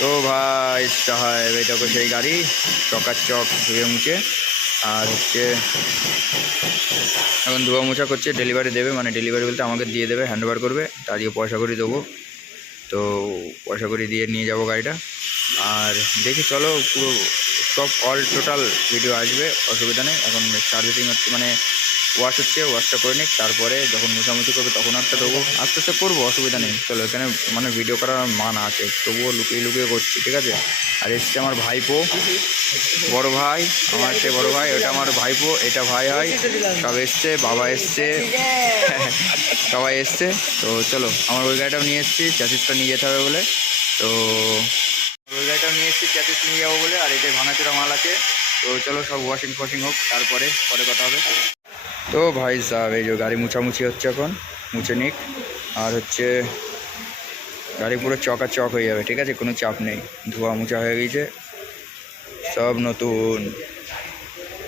তো ভাই সাহেব এটা তো সেই গাড়ি চকাচক ধুয়ে মুছে আর হচ্ছে এখন ধোয়া মোছা করছে। ডেলিভারি দেবে, মানে ডেলিভারি বলতে আমাকে দিয়ে দেবে, হ্যান্ড ওভার করবে, তা দিয়ে পয়সা করে দেবো। তো পয়সা করে দিয়ে নিয়ে যাব গাড়িটা। আর দেখি চলো পুরো সব অল টোটাল ভিডিও আসবে, অসুবিধা নেই। এখন সার্ভিসিং হচ্ছে, মানে ওয়াশ হচ্ছে, ওয়াশটা করে নিক, তারপরে যখন মোছামুছি করবে তখন একটা দেবো, আস্তে আস্তে করবো, অসুবিধা নেই। চলো এখানে মানে ভিডিও করার মান আছে, তবুও লুকিয়ে লুকিয়ে করছি, ঠিক আছে। আর এসছে আমার ভাইপো, বড় ভাই, আমার সে বড় ভাই, ওটা আমার ভাইপো, এটা ভাই হয়, সব এসছে, বাবা এসছে, সবাই এসছে। তো চলো আমার ওই গাড়িটাও নিয়ে এসেছি, চ্যাসিসটা নিয়ে যেতে হবে বলে। তো ওই গাড়িটাও নিয়ে এসেছি, চ্যাসিস নিয়ে যাবো বলে। আর এটাই ভাঙাচোরা মাল আছে। তো চলো সব ওয়াশিং ফোয়াশিং হোক, তারপরে কথা হবে। তো ভাই সাহেব এই যে গাড়ি মুছামুছি হচ্ছে, এখন মুছে নিক। আর হচ্ছে গাড়ি পুরো চকাচক হয়ে যাবে, ঠিক আছে, কোনো চাপ নেই। ধোয়া মুছা হয়ে গেছে, সব নতুন,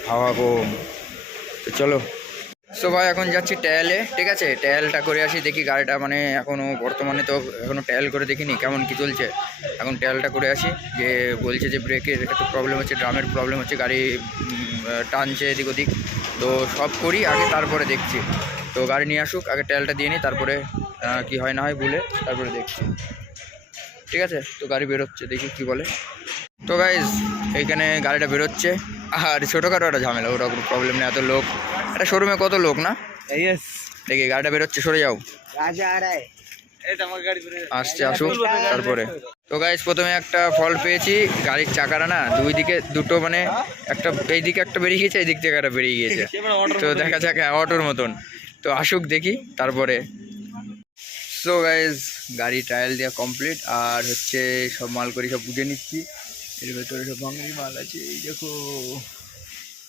হাওয়া কম। তো চলো সো ভাই এখন যাচ্ছি ট্রায়ালে, ঠিক আছে, ট্রায়ালটা করে আসি, দেখি গাড়িটা মানে এখনও বর্তমানে তো এখনও ট্রায়াল করে দেখিনি কেমন কী চলছে। এখন ট্রায়ালটা করে আসি। যে বলছে যে ব্রেকের একটু প্রবলেম হচ্ছে, ড্রামের প্রবলেম হচ্ছে, গাড়ি টানছে এদিক ওদিক। তো সব করি আগে, তারপরে দেখছি। তো গাড়ি নিয়ে আসুক, আগে ট্রায়ালটা দিয়ে নিই, তারপরে কি হয় না হয় বলে তারপরে দেখছি, ঠিক আছে। তো গাড়ি বেরোচ্ছে, দেখি কি বলে। তো গাইজ এইখানে গাড়িটা বেরোচ্ছে। আর ছোটোখাটো একটা ঝামেলা, ওটা কোনো প্রবলেম নেই, এত লোক, একটা শোরুমে কত লোক না। দেখি গাড়িটা বেরোচ্ছে, সরে যাও, আসছে, আসুক তারপরে। তো গাইজ প্রথমে একটা ফল্ট পেয়েছি, গাড়ির চাকাটা না দুই দিকে দুটো, মানে একটা এই দিকে একটা বেরিয়ে গিয়েছে, এই দিক থেকে একটা বেরিয়ে গিয়েছে। তো দেখা যাক, অটোর মতন। তো আসুক দেখি তারপরে। সো গাইজ গাড়ি ট্রায়াল দেওয়া কমপ্লিট। আর হচ্ছে সব মাল করি, সব বুঝে নিচ্ছি। এর ভেতরে সব ভাঙড়ি মাল আছে, এই দেখো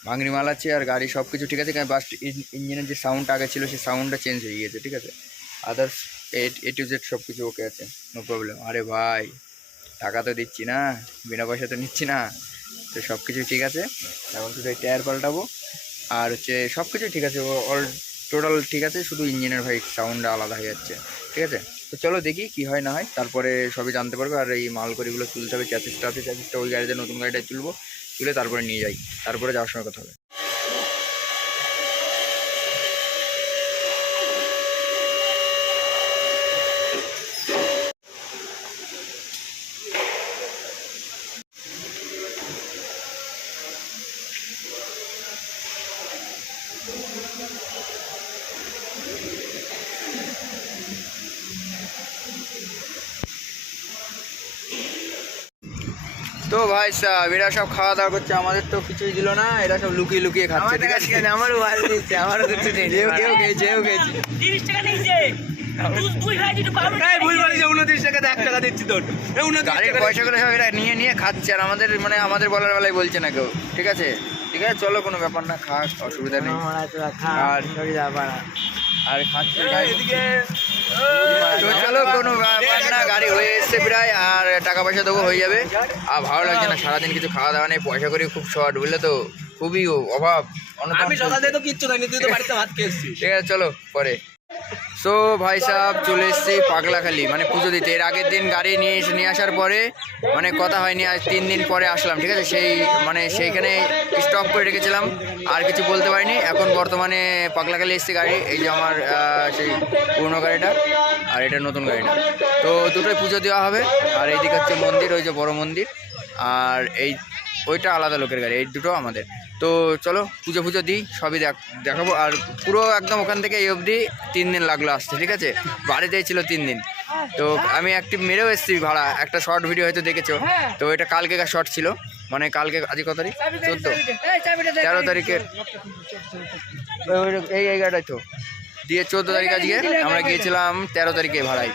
ভাঙড়ি মাল আছে। আর গাড়ি সব কিছু ঠিক আছে, বাস ইঞ্জিনের যে সাউন্ডটা আগে ছিল সেই সাউন্ডটা চেঞ্জ হয়ে গিয়েছে, ঠিক আছে। আদার্স এ টু জেড সব কিছু ওকে আছে, নো প্রবলেম। আরে ভাই টাকা তো দিচ্ছি না, বিনা পয়সা তো নিচ্ছি না, তো সব কিছুই ঠিক আছে। এখন শুধু এই টায়ার পাল্টাবো, আর হচ্ছে সব কিছুই ঠিক আছে, অল টোটাল ঠিক আছে, শুধু ইঞ্জিনের ভাই সাউন্ডটা আলাদা হয়ে যাচ্ছে, ঠিক আছে। তো চলো দেখি কি হয় না হয়, তারপরে সবই জানতে পারবে। আর এই মালকড়িগুলো তুলতে হবে, চ্যাসিসটা আছে, চ্যাসিসটা ওই গাড়িতে নতুন গাড়িটায় তুলবো, তুলে তারপরে নিয়ে যাই, তারপরে যাওয়ার সময় কথা হবে। তো ভাই সাহেব এরা সব খাওয়া দাওয়া করছে, আমাদের তো কিছুই দিল না, এরা সব লুকিয়ে লুকিয়ে খাচ্ছে, ঠিক আছে। আমারও ভালো দিচ্ছে, আমারও কিছু নেই, কেউ খেয়েছে, কেউ খেয়েছে। 30 টাকা নিয়েছে, তুই খাইছিস তো পাবো না। ভুল বলেছে, 29 টাকা 1 টাকা দিচ্ছি তোর। গাড়ির পয়সাগুলো সব এরা নিয়ে নিয়ে খাচ্ছে, আর আমাদের মানে আমাদের বলার বেলায় বলছে না কেউ, ঠিক আছে। ঠিক আছে চলো, কোনো ব্যাপার না, খাক, অসুবিধা নেই। আর খাচ্ছে তো চলো, কোনো ব্যাপার না, গাড়ি হয়ে এসছে প্রায়, আর টাকা পয়সা দেবো, হয়ে যাবে। আর ভালো লাগছে না, সারাদিন কিছু খাওয়া দাওয়া নেই, পয়সা করি খুব শর্ট, বুঝলে তো, খুবই অভাব। আমি সকাল থেকে তো কিচ্ছু খাইনি, তুই তো বাড়িতে ভাত খেয়েছিস। ঠিক আছে চলো পরে। সো ভাই সাহেব চলে এসেছি পাগলাখালি, মানে পুজো দিতে। এর আগের দিন গাড়ি নিয়ে আসার পরে মানে কথা হয়নি, আজ 3 দিন পরে আসলাম, ঠিক আছে। মানে সেইখানে স্টপ করে রেখেছিলাম, আর কিছু বলতে পারিনি। এখন বর্তমানে পাগলাখালি এসেছি গাড়ি, এই যে আমার সেই পুরনো গাড়িটা, আর এটা নতুন গাড়িটা। তো দুটোই পুজো দেওয়া হবে। আর এইদিকে হচ্ছে মন্দির, ওই যে বড় মন্দির, আর ওইটা আলাদা লোকের গাড়ি, এই দুটো আমাদের। তো চলো পুজো দিই, সবই দেখাবো। আর পুরো একদম ওখান থেকে এই অবধি 3 দিন লাগলো আসতে, ঠিক আছে। বাড়িতেই ছিল 3 দিন। তো আমি অ্যাক্টিভ মেরেও এসেছি ভাড়া, একটা শর্ট ভিডিও হয়তো দেখেছো। তো এটা কালকেকার শর্ট ছিল, মানে কালকে, আজকে কত তারিখ, 13 তারিখের এই গাড়িটাই তো দিয়ে 14 তারিখ আজকে আমরা গিয়েছিলাম, 13 তারিখে ভাড়ায়,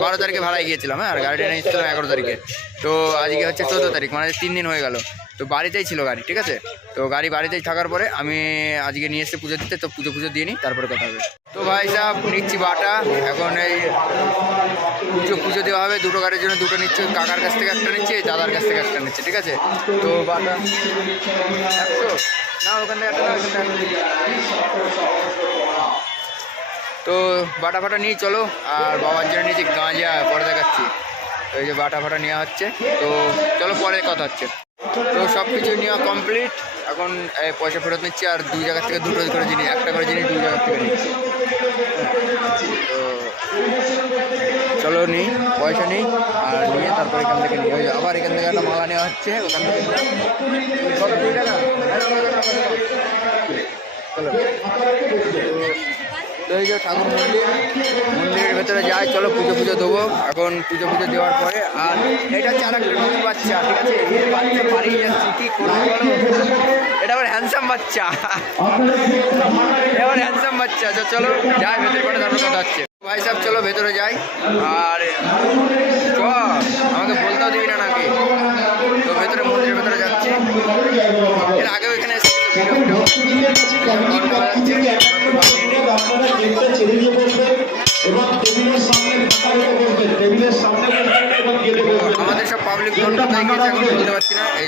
12 তারিখে ভাড়ায় গিয়েছিলাম। হ্যাঁ, আর গাড়িটা নিয়েছিলাম 11 তারিখে। তো আজকে হচ্ছে 14 তারিখ, মানে 3 দিন হয়ে গেল। তো বাড়িতেই ছিল গাড়ি, ঠিক আছে। তো গাড়ি বাড়িতেই থাকার পরে আমি আজকে নিয়ে এসে পুজো দিতে, তো পুজো দিয়ে নিই, তারপরে কথা হবে। তো ভাই সাহেব নিচ্ছি বাটা, এখন এই পুজো দেওয়া হবে, দুটো গাড়ির জন্য দুটো নিচ্ছে, কাকার কাছ থেকে একটা নিচ্ছে, দাদার কাছ থেকে একটা নিচ্ছে, ঠিক আছে। তো বাটা 100 না, ওখান থেকে একটা না, ওখান থেকে তো বাটা ফাটা নিয়ে চলো। আর বাবার জন্য নিয়েছি গাঁজা, পরে দেখাচ্ছি। তো এই যে বাটা ফাটা নেওয়া হচ্ছে। তো চলো পরে কথা হচ্ছে। তো সব কিছু নেওয়া কমপ্লিট, এখন পয়সা ফেরত নিচ্ছি। আর দুই জায়গার থেকে দুটো করে জিনিস, একটা করে জিনিস দুই জায়গার থেকে নিচ্ছি। তো চলো নিই, পয়সা নিই, আর নিয়ে তারপর এখান থেকে নিয়ে আবার এখান থেকে একটা মালা নেওয়া হচ্ছে ওখান থেকে। চলো তো এই যে ঠাকুর মন্দিরের ভেতরে যাই, চলো পুজো দেবো এখন। পুজো দেওয়ার পরে আর এটা হচ্ছে আর একটা নতুন বাচ্চা, ঠিক আছে? এই বাচ্চা পালিয়ে যাচ্ছে, কি করবো বলো? এটা আবার হ্যান্ডসাম বাচ্চা, এবার হ্যান্ডসাম বাচ্চা। তো চলো যাই ভেতরে করে, তারপর কথা হচ্ছে। ভাই সাহেব চলো ভেতরে যাই। আর চ আমাকে বলতেও দিবি না নাকি? তো ভেতরে মন্দিরের ভেতরে যাচ্ছি। এর আগেও এখানে আমাদের সব পাবলিক কোথায় গেছে এখন বলতে পারছি না। এই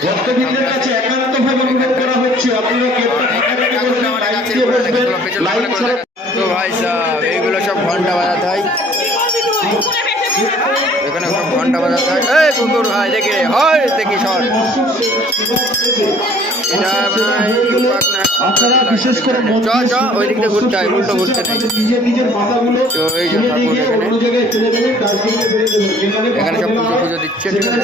তো ভাই সাহেব এইগুলো সব ঘন্টা বাজাতে হয়, এখানে সব ঘন্টা বাজাতে হয়। এই কুকুর ভাই দেখি রে, হয় দেখি সর। এটা বিশেষ করে ওই দিকটা ঘুরতে হয়, উল্টো ঘুরতে নেই। তো এই যে ঠাকুর এখানে সব পুজো দিচ্ছে, ঠিক আছে?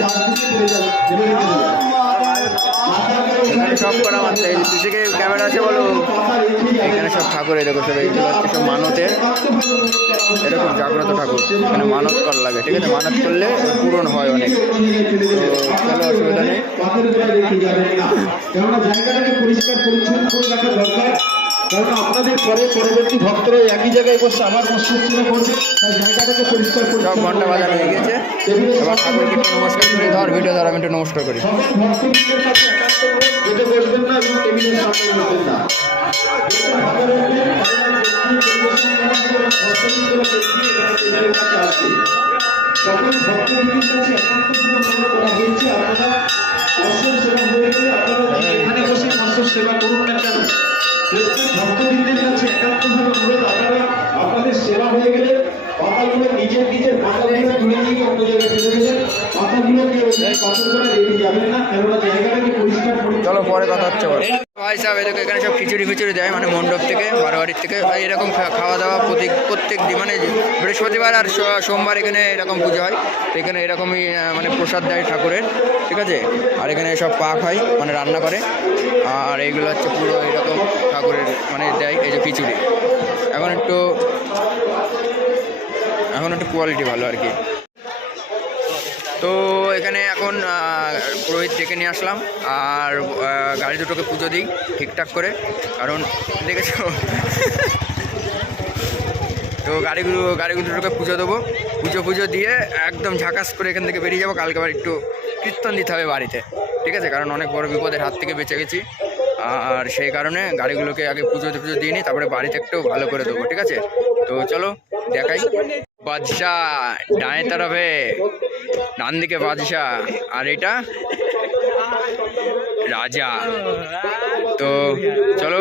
এখানে সব করা মাত্র এই সিসি ক্যামেরা আছে বলো। এখানে সব ঠাকুর, এই দেখো সব এইগুলো হচ্ছে সব মানতের, এটা খুব জাগ্রত ঠাকুর। এখানে মানত করা লাগে, ঠিক আছে? মানত করলে পূরণ হয় অনেক। তো চলো অসুবিধা নেই। কারণ আপনাদের পরবর্তী ভক্তরা একই জায়গায় বসে আবার মৎস্য করবে, তাই জায়গাটাকে পরিষ্কার করে সব ঘন্টা বাজানো হয়ে গেছে। এবার ঠাকুরকে একটু নমস্কার করি, ধর ভিডিও ধর, আমি একটু নমস্কার করি। ভক্তবৃন্দের কাছে একান্ত করে বসবেন না এবং টেবিলের সামনে বসবেন না। সকল ভক্তবৃন্দের কাছে একান্ত করে করা হয়েছে, আপনারা মৎস্য সেবা হয়ে গেলে আপনারা এখানে বসে মৎস্য সেবা করুন না কেন? ভক্তবৃন্দের কাছে একান্তভাবে অনুরোধ, আপনারা আপনাদের সেবা হয়ে গেলে পাতাগুলো নিজের পাতাগুলো তুলে নিয়ে অন্য জায়গায় ফেলে দেবেন। পাতাগুলোকে পাথর করে রেখে যাবেন না, কেননা জায়গাটাকে পরিষ্কার করে। চলো পরে কথা হচ্ছে। ভাই সাহেব এদিকে এখানে সব খিচুড়ি দেয়, মানে মণ্ডপ থেকে, বারোয়ারির থেকে। এরকম খাওয়া দাওয়া প্রত্যেক দিন, মানে বৃহস্পতিবার আর সোমবার এখানে এরকম পুজো হয়। তো এখানে এরকমই মানে প্রসাদ দেয় ঠাকুরের, ঠিক আছে? আর এখানে সব পাক হয়, মানে রান্না করে। আর এইগুলো হচ্ছে পুরো এরকম ঠাকুরের মানে দেয়। এই যে খিচুড়ি এখন একটু কোয়ালিটি ভালো আর কি। তো এখানে এখন পুরোহিত ডেকে নিয়ে আসলাম, আর গাড়ি দুটোকে পুজো দিই ঠিকঠাক করে, কারণ দেখেছো। তো গাড়ি দুটোকে পুজো দেবো। পুজো দিয়ে একদম ঝাঁকাস করে এখান থেকে বেরিয়ে যাবো। কালকে আবার একটু কীর্তন দিতে হবে বাড়িতে, ঠিক আছে? কারণ অনেক বড় বিপদের হাত থেকে বেঁচে গেছি। আর সেই কারণে গাড়িগুলোকে আগে পুজো দিয়ে নিই, তারপরে বাড়িতে একটু ভালো করে দেবো, ঠিক আছে? তো চলো দেখাই। বাদশাহ ডাঁয়ে তরফে, ডান দিকে বাদশাহ, আর এটা রাজা। তো চলো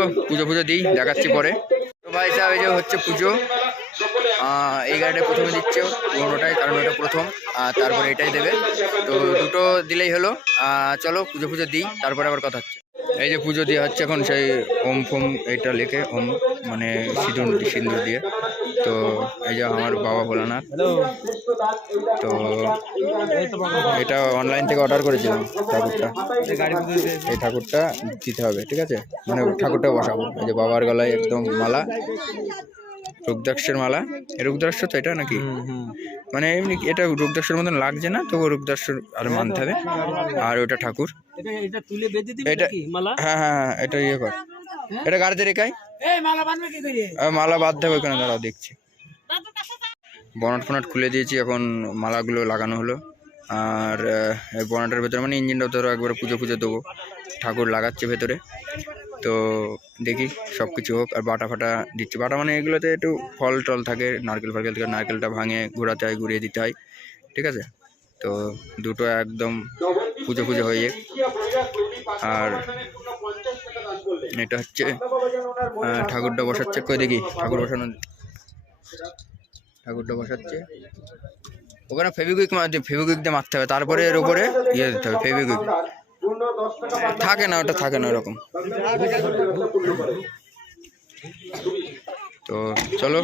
পুজো দিই, দেখাচ্ছি পরে। তো ভাই সাহেব এই যে হচ্ছে পুজো। এই গাড়িটা প্রথমে দিচ্ছে পুরোটাই, কারণ ওটা প্রথম, তারপরে এটাই দেবে। তো দুটো দিলেই হলো। চলো পুজো দিই, তারপরে আবার কথা হচ্ছে। এই যে পুজো দিয়ে হচ্ছে এখন, সেই ওম ফোম এইটা লিখে, ওম মানে সিঁদুর দিয়ে। তো এই যে আমার বাবা ভোলানাথ। তো এটা অনলাইন থেকে অর্ডার করেছিলাম ঠাকুরটা, এই ঠাকুরটা দিতে হবে, ঠিক আছে? মানে ঠাকুরটা বসাবো। এই যে বাবার গলায় একদম মালা, রুদ্রাক্ষের মালা। রুদ্রাক্ষ তো এটা নাকি? মানে এমনি এটা রুদ্রাক্ষের মতন লাগছে না, তবু রুদ্রাক্ষ আর মানতে হবে। আর ওটা ঠাকুর, এটা হ্যাঁ এটা ইয়ে কর, এটা গাড়িতে রেখাই মালা বাঁধতে হবে ওখানে। দাঁড়াও দেখছি। বনাট খুলে দিয়েছি, এখন মালাগুলো লাগানো হলো। আর এই বনাটের ভেতরে মানে ইঞ্জিনটা ধরো একবার পুজো দেবো, ঠাকুর লাগাচ্ছে ভেতরে। তো দেখি সব কিছু হোক। আর বাটা ফাটা দিচ্ছি, বাটা মানে এগুলোতে একটু ফল টল থাকে, নারকেল থেকে, নারকেলটা ভাঙে ঘোরাতে হয়, ঘুরিয়ে দিতে হয়, ঠিক আছে? তো দুটো একদম পুজো হয়ে যায়। আর এটা হচ্ছে ঠাকুরটা বসাচ্ছে, কই দেখি ঠাকুরটা বসাচ্ছে। ওখানে ফেভিকুইক ফেভিকুইক দিয়ে মারতে হবে, তারপরে এর উপরে ইয়ে দিতে হবে ফেভিকুইক। থাকে না, ওটা থাকে না ওরকম। তো চলো।